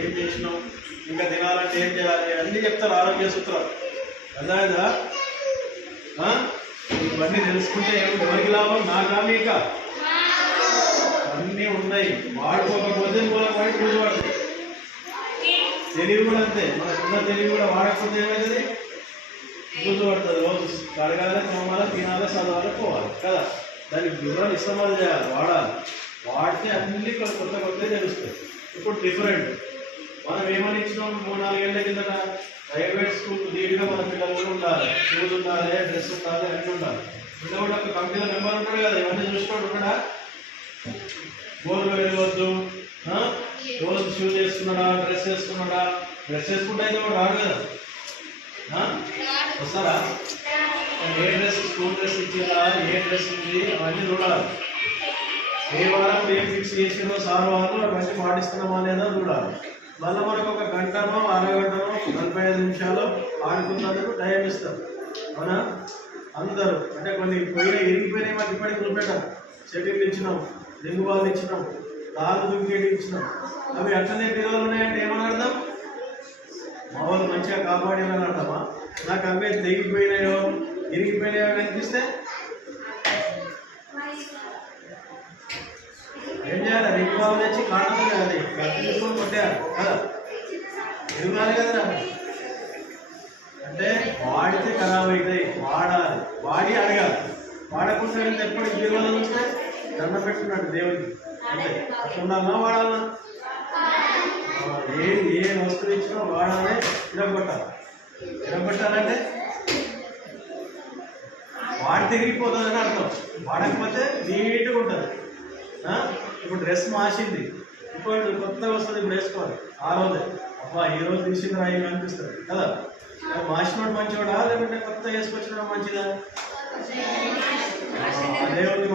ఏం చేసినాం? ఇంకా తినాలంటే ఏం చేయాలి? అన్నీ చెప్తారు ఆరోగ్య సూత్రాలు. అర్థమైందా? ఇవన్నీ తెలుసుకుంటే ఎవ- ఎవరికి లాభం? నాకా మీక? అన్నీ ఉన్నాయి. వాడుకోకపోతే మూలం వాడి పూజ పడుతుంది తెలివి కూడా అంతే. మనకున్న తెలివి కూడా వాడకపోతే ఏమవుతుంది పూజ పడుతుంది రోజు కడగాలి తోమాలి తినాలి చదవాలి పోవాలి. కదా? దానికి వివరాలు ఇష్టమాలు చేయాలి వాడాలి. వాడితే అన్ని కొత్త కొత్త కొత్తవి తెలుస్తాయి. ఇప్పుడు డిఫరెంట్ మనం ఏమని ఇచ్చినాం మూడు నాలుగేళ్ళ కిందట ప్రైవేట్ స్కూల్ నీట్గా మన పిల్లలు ఉండాలి. షూస్ ఉండాలి డ్రెస్ ఉండాలి అన్నీ ఉండాలి. ఇలా కూడా ఒక కంపెనీలో మెంబర్ ఉంటాడు కదా. ఇవన్నీ చూసుకోండి ఉంటాడా బోర్లు వెళ్ళవద్దు రోజు షూస్ వేసుకున్నాడా డ్రెస్ వేసుకున్నాడా? డ్రెస్ వేసుకుంటే అయితే వాడు రాడు కదా. వస్తారా? ఏ డ్రెస్ స్కూల్ డ్రెస్ ఇచ్చిందా? ఏ డ్రెస్ ఉంది? అవన్నీ చూడాలి. ఏ వారం ఏం ఫిక్స్ చేసినో సార్ వాళ్ళు అవన్నీ పాటిస్తున్నామా లేదా చూడాలి. మళ్ళీ మనకు ఒక గంటనో అరగంటనో నలభై ఐదు నిమిషాలు ఆడుకున్నందుకు టైం ఇస్తాం. అవునా? అందరూ. అంటే కొన్ని పోయిన ఇరిగిపోయినాయి మాకు ఇప్పటికి చూపెట్టాం షటిల్ ఇచ్చినాం రింగు బాల్ ఇచ్చినాం కాలు దుంకేటి ఇచ్చినాం అవి అట్లనే పిల్లలు ఉన్నాయంటే ఏమని అర్థం? మా వాళ్ళు మంచిగా కాపాడేమని అర్థమా నాకు అవే తెగిపోయినాయో ఇరిగిపోయినాయో కనిపిస్తే ఏం చేయాలి? రింగ్ బాల్ తెచ్చి కాటం అది గట్టి తీసుకొని కొట్టారు కదా? ఎదుగునాలి కదరా అంటే వాడితే ఖరాబ్ అవుతాయి వాడాలి. వాడి అడగాలి. వాడకుండా వెళ్తే ఎప్పటికి జీవనం ఉంటే దండ పెట్టుకున్నాడు దేవుడికి అంటే అట్లా వాడాలన్నా ఆ, ఏ ఏ వస్తువు ఇచ్చినా వాడాలి ఇరగొట్టాలి. ఇరగొట్టాలంటే వాడి తిరిగిపోతుందని అర్థం. వాడకపోతే నీట్గా ఉంటుంది. ఇప్పుడు డ్రెస్ మాసింది ఇప్పుడు కొత్తగా వస్తుంది ఇప్పుడు వేసుకోవాలి. ఆ రోజే. అబ్బా ఈ రోజు తీసిన రాయి అనిపిస్తుంది? కదా? మార్చినోడు మంచివాడా లేకుంటే కొత్త వేసుకొచ్చిన మంచిదా? ఆ, అదే ఉంది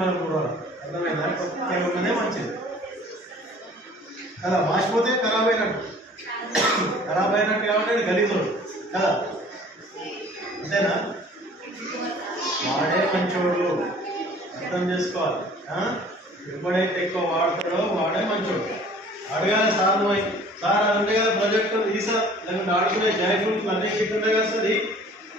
అర్థమైందా? కొత్తగా ఉన్నదే మంచిది. కదా మాసిపోతే ఖరాబ్ అయినట్టు. ఖరాబ్ అయినట్టు కాబట్టి గలీజోడు. కదా? అంతేనా? వాడే మంచోడు. అర్థం చేసుకోవాలి. ఎప్పుడైతే ఎక్కువ వాడతాడో వాడే మంచోడు. అడగాలి సార్ పోయి సార్ అది ఉండే కదా ప్రాజెక్ట్ ఈ సార్ లేకుంటే ఆడుకునే జాయ్ ఫ్రూట్స్ అన్నీ ఇట్టుండే కదా సార్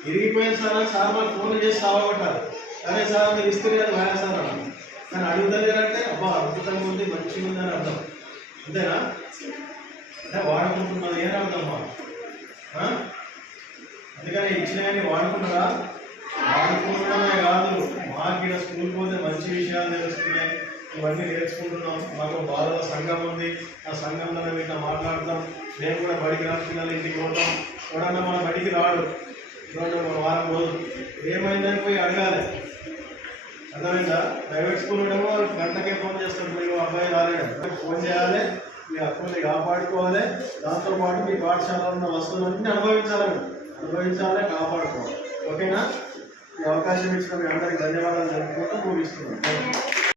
ఇరిగిపోయింది సార్ అని సార్ మాకు ఫోన్ చేసి సావగొట్టాలి అరే సార్ మీరు ఇస్తే కదా వేరే సార్ అన్నాను కానీ అడుగుతలేరంటే అబ్బా అద్భుతంగా ఉంది మంచిగా ఉంది అని అర్థం అంతేనా? అంటే వాడుకుంటున్నది ఏం అర్థం మాకు? ఆ? అందుకని ఇచ్చినవన్నీ వాడుకుంటారా వాడుకోవడమే కాదు. మాకు ఇక్కడ స్కూల్ పోతే మంచి విషయాలు తెలుస్తున్నాయి. ఇవన్నీ నేర్చుకుంటున్నాం. మాకు బాధల సంఘం ఉంది. ఆ సంఘంలో ఇట్లా మాట్లాడతాం. మేము కూడా బడికి రాసుకున్నాను ఇంటికి పోతాం. ఎవడన్నా మన బడికి రాడు. చూడండి ఒక వారం రోజులు. ఏమైందని పోయి అడగాలి. అర్థమైందా? ప్రైవేట్ స్కూల్ ఏమో గంటకే ఫోన్ చేస్తాడు. మీరు అబ్బాయి రాలేడు. ఫోన్ చేయాలి. మీ హక్కుల్ని కాపాడుకోవాలి. దాంతోపాటు మీ పాఠశాలలో ఉన్న వస్తువులన్నీ అనుభవించాలి. అనుభవించాలి కాపాడుకోవాలి. ఓకేనా? ఈ అవకాశం ఇచ్చిన మీ అందరికి ధన్యవాదాలు జరుపుకుంటూ ముగిస్తున్నాను.